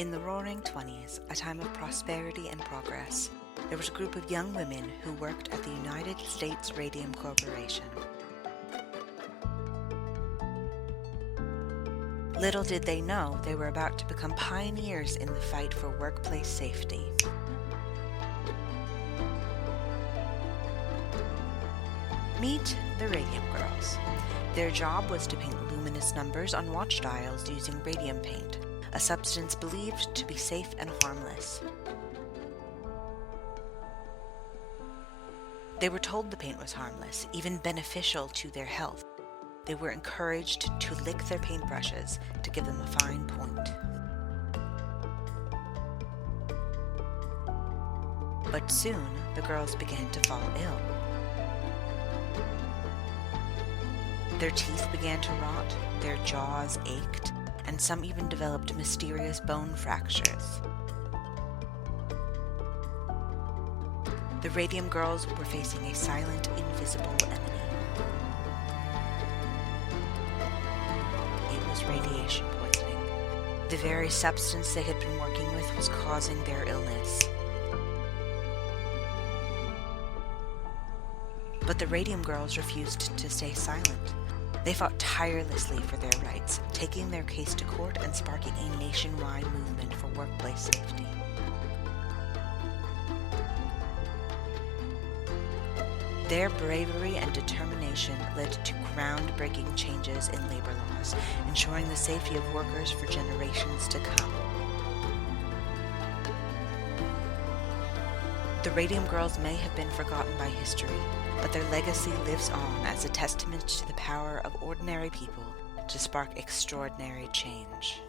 In the Roaring Twenties, a time of prosperity and progress, there was a group of young women who worked at the United States Radium Corporation. Little did they know they were about to become pioneers in the fight for workplace safety. Meet the Radium Girls. Their job was to paint luminous numbers on watch dials using radium paint, a substance believed to be safe and harmless. They were told the paint was harmless, even beneficial to their health. They were encouraged to lick their paintbrushes to give them a fine point. But soon, the girls began to fall ill. Their teeth began to rot, their jaws ached, and some even developed mysterious bone fractures. The Radium Girls were facing a silent, invisible enemy. It was radiation poisoning. The very substance they had been working with was causing their illness. But the Radium Girls refused to stay silent. They fought tirelessly for their rights, taking their case to court and sparking a nationwide movement for workplace safety. Their bravery and determination led to groundbreaking changes in labor laws, ensuring the safety of workers for generations to come. The Radium Girls may have been forgotten by history, but their legacy lives on as a testament to the power of ordinary people to spark extraordinary change.